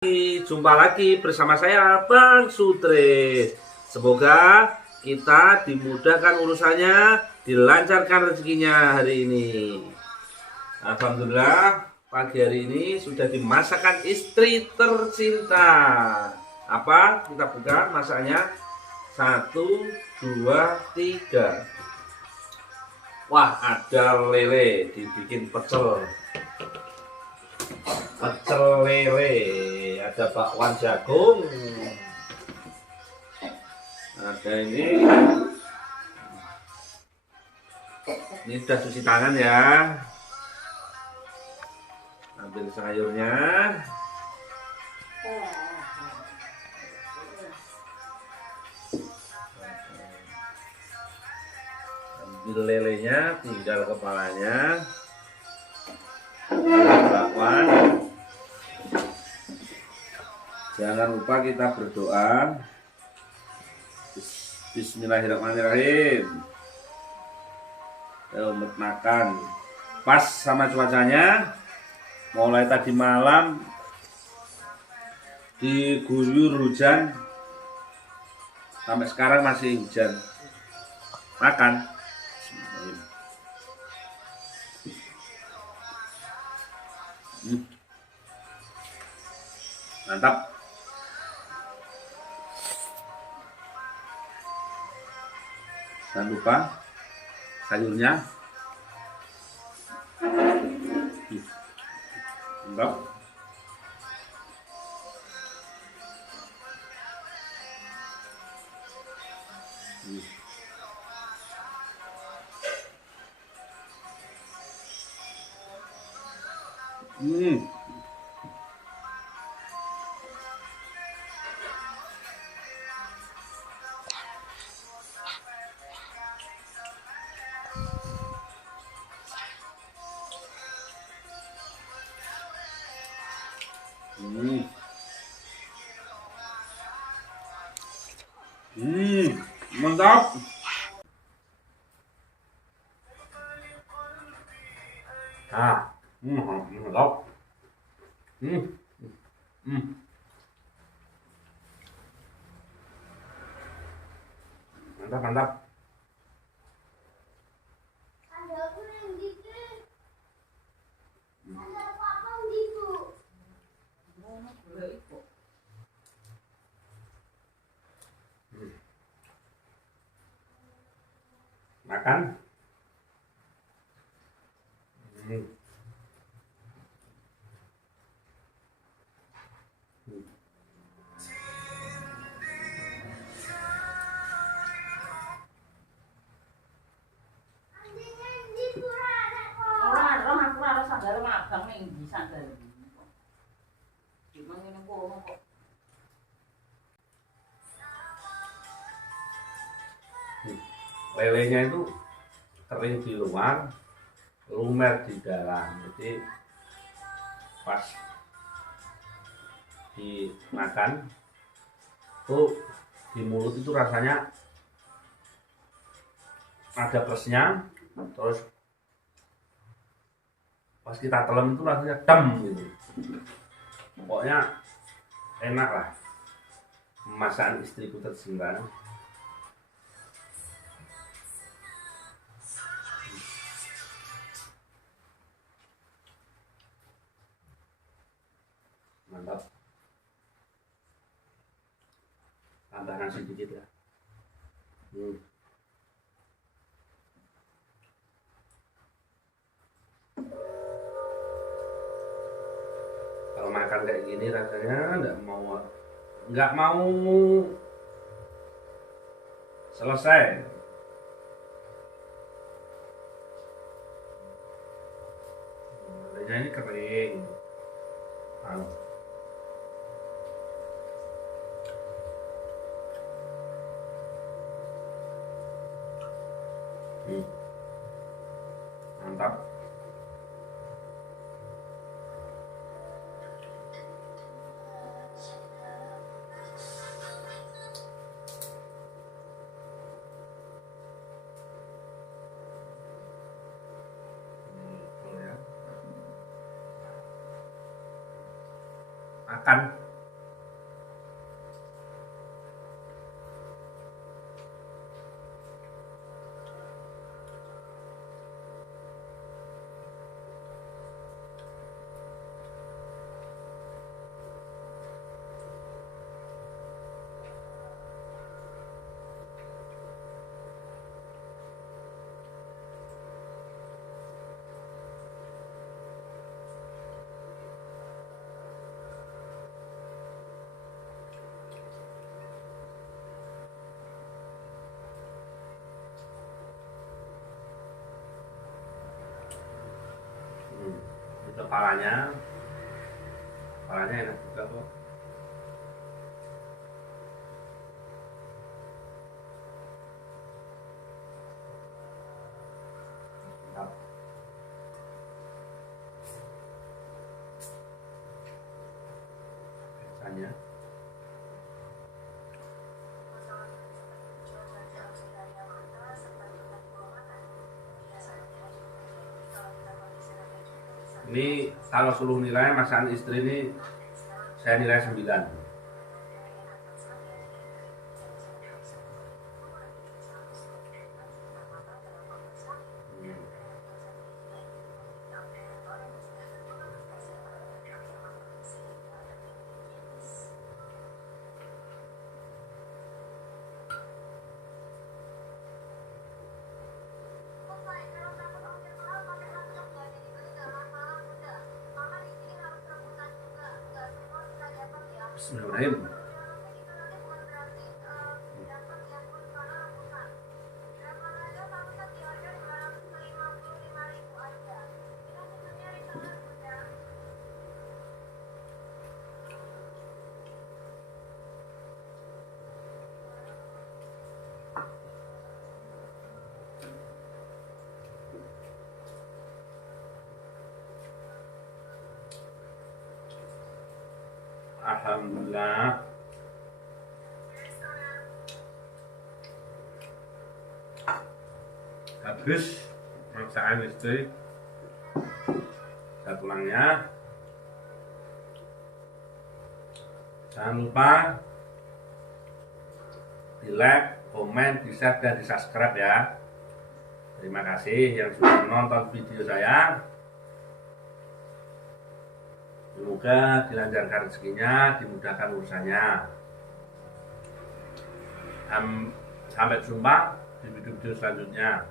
Jumpa lagi bersama saya Bang Sutre. Semoga kita dimudahkan urusannya, dilancarkan rezekinya hari ini. Alhamdulillah, pagi hari ini sudah dimasakkan istri tercinta. Apa? Kita buka masaknya. 1, 2, 3. Wah, ada lele dibikin pecel lele, ada bakwan jagung, ada ini udah cuci tangan ya. Ambil sayurnya, ambil lelenya, tinggal kepalanya, bakwan. Jangan lupa kita berdoa. Bismillahirrahmanirrahim. Umat makan. Pas sama cuacanya. Mulai tadi malam diguyur hujan, sampai sekarang masih hujan. Makan. Mantap. Jangan lupa sayurnya. Mantap. Mantap. Mantap. Mantap. Makan. Lelenya itu kering di luar, lumer di dalam. Jadi pas dimakan tuh di mulut itu rasanya ada plusnya, terus pas kita telan itu rasanya dem gitu. Pokoknya enak lah, masakan istriku tercinta. Mantap. Tambah nasi dikit ya. Kalau makan kayak gini rasanya nggak mau selesai. Ini kering. Mantap. Makan. kepalanya enak juga kok. Mantap. Biasanya ini kalau seluruh nilai masakan istri ini saya nilai 9. Bismillahirrahmanirrahim. Alhamdulillah. Habis masakan istri. Saya tulangnya. Jangan lupa di like, komen, di share, dan di subscribe ya. Terima kasih yang sudah menonton video saya. Semoga dilancarkan rezekinya, dimudahkan urusannya. Sampai jumpa di video-video selanjutnya.